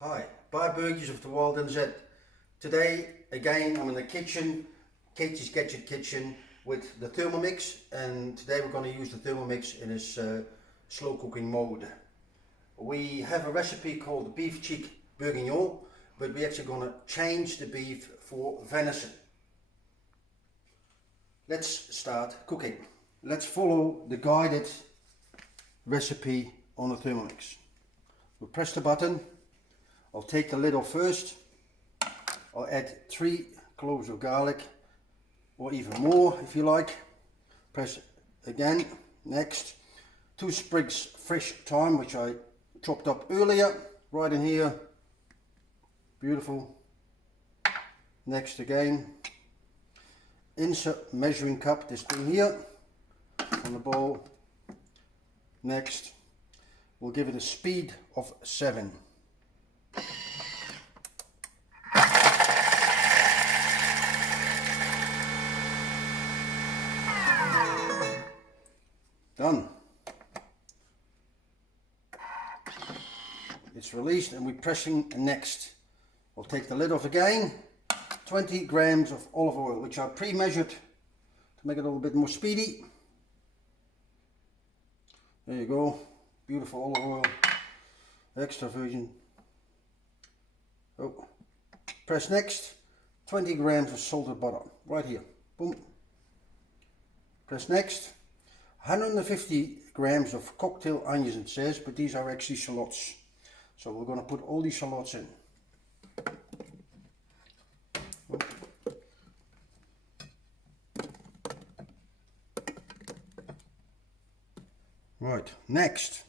Hi, Bart Burgers of the Wild NZ. Today, again, I'm in the kitchen, Katey's Gadget Kitchen, with the Thermomix, and today we're going to use the Thermomix in its slow cooking mode. We have a recipe called the beef cheek bourguignon, but we're actually going to change the beef for venison. Let's start cooking. Let's follow the guided recipe on the Thermomix. We'll press the button. I'll take the lid off first. I'll add 3 cloves of garlic, or even more if you like. Press again. Next, 2 sprigs fresh thyme, which I chopped up earlier, right in here. Beautiful. Next again, insert measuring cup, this thing here, on the bowl. Next, we'll give it a speed of 7. Done. It's released and we're pressing next. We'll take the lid off again. 20 grams of olive oil, which I pre-measured to make it a little bit more speedy. There you go. Beautiful olive oil. Extra virgin. Oh. Press next. 20 grams of salted butter. Right here. Boom. Press next. 150 grams of cocktail onions, it says, but these are actually shallots. So we're going to put all these shallots in. Right, next,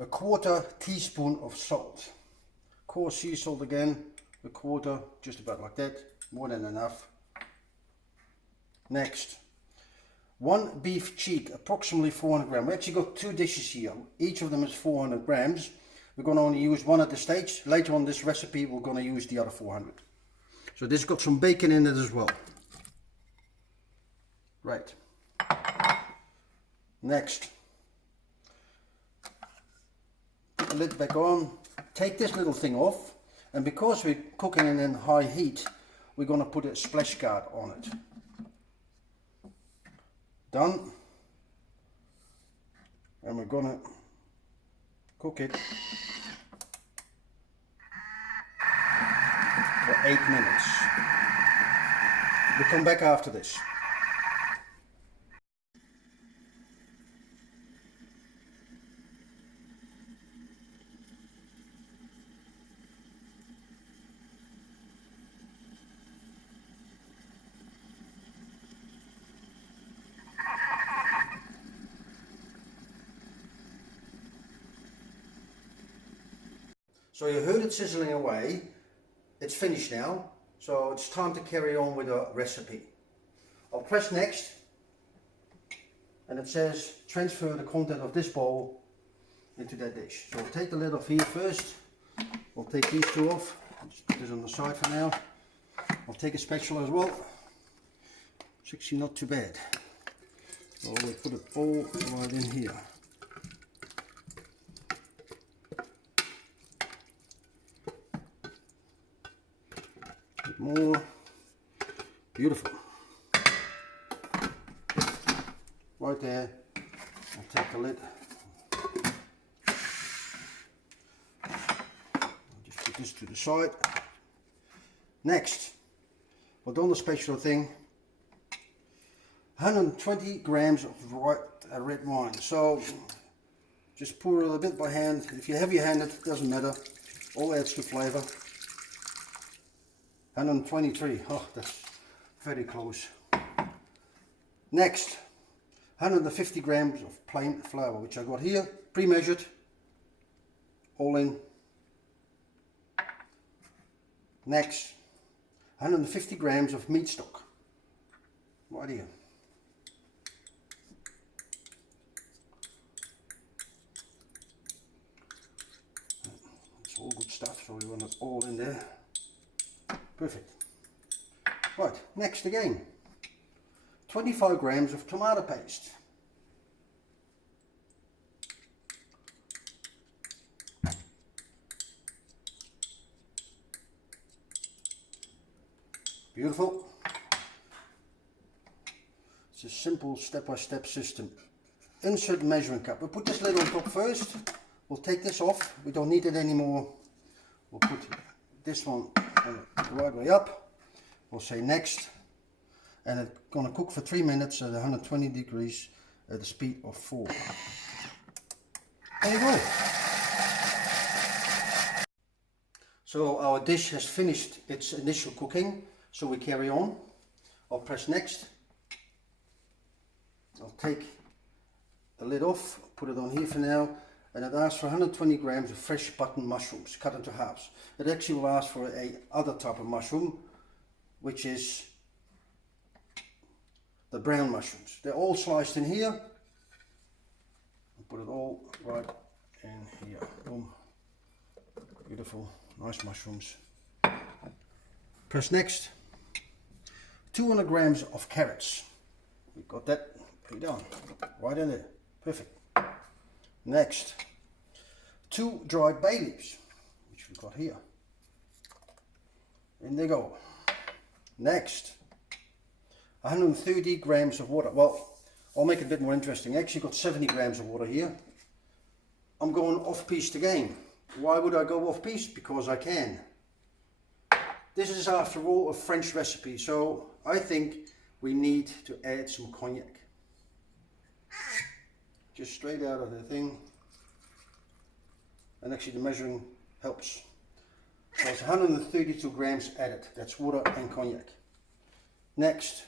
a 1/4 teaspoon of salt. Coarse sea salt again, a 1/4, just about like that, more than enough. Next, 1 beef cheek, approximately 400 grams. We actually got 2 dishes here. Each of them is 400 grams. We're going to only use one at this stage. Later on this recipe, we're going to use the other 400. So this got some bacon in it as well. Right. Next, put the lid back on. Take this little thing off. And because we're cooking it in high heat, we're going to put a splash guard on it. Done. And we're gonna cook it for 8 minutes. We'll come back after this. So you heard it sizzling away. It's finished now. So it's time to carry on with the recipe. I'll press next. And it says transfer the content of this bowl into that dish. So I'll take the lid off here first. We'll take these 2 off. I'll just put this on the side for now. I'll take a spatula as well. It's actually not too bad. So we'll put a bowl right in here. More. Beautiful. Right there. I'll take the lid. I'll just put this to the side. Next, we've done the special thing. 120 grams of red wine. So just pour a little bit by hand. If you're heavy-handed, it doesn't matter. All adds to flavor. 123, oh, that's very close. Next, 150 grams of plain flour, which I got here, pre-measured, all in. Next, 150 grams of meat stock, right here. It's all good stuff, so we want it all in there. Perfect. Right, next again, 25 grams of tomato paste. Beautiful. It's a simple step-by-step system. Insert measuring cup. We'll put this lid on top first. We'll take this off. We don't need it anymore. We'll put this one the right way up. We'll say next. And it's going to cook for 3 minutes at 120 degrees at the speed of 4. There you go. So our dish has finished its initial cooking. So we carry on. I'll press next. I'll take the lid off, put it on here for now, and it asks for 120 grams of fresh button mushrooms cut into halves. It actually will ask for a other type of mushroom, which is the brown mushrooms. They're all sliced in here. I'll put it all right in here. Boom. Beautiful, nice mushrooms. Press next. 200 grams of carrots. We've got that. Put it down, right in there, perfect. Next, 2 dried bay leaves, which we've got here. In they go. Next, 130 grams of water. Well, I'll make it a bit more interesting. I actually got 70 grams of water here. I'm going off piste again. Why would I go off piste? Because I can. This is after all a French recipe, so I think we need to add some cognac. Just straight out of the thing, and actually the measuring helps. So it's 132 grams added. That's water and cognac. Next,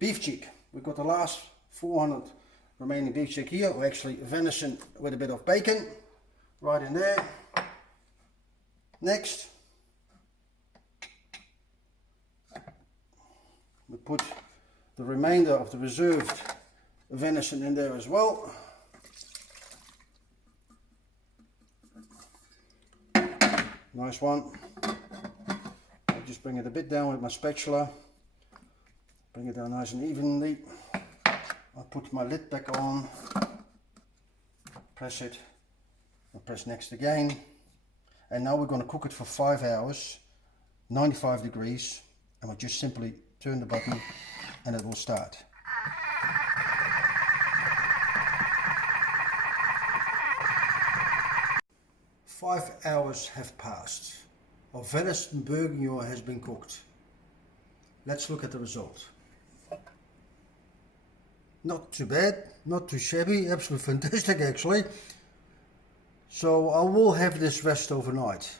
beef cheek. We've got the last 400 remaining beef cheek here, or actually venison with a bit of bacon, right in there. Next, we put the remainder of the reserved venison in there as well. Nice one. I'll just bring it a bit down with my spatula. Bring it down nice and evenly. I'll put my lid back on. Press it. I'll press next again. And now we're going to cook it for 5 hours, 95 degrees. And we'll just simply turn the button and it will start. Five hours have passed. Our Venison Bourguignon has been cooked. Let's look at the result. Not too bad, not too shabby, absolutely fantastic actually. So I will have this rest overnight.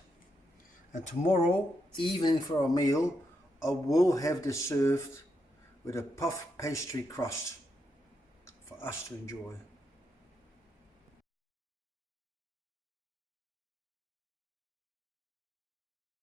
And tomorrow evening for our meal, I will have this served with a puff pastry crust for us to enjoy.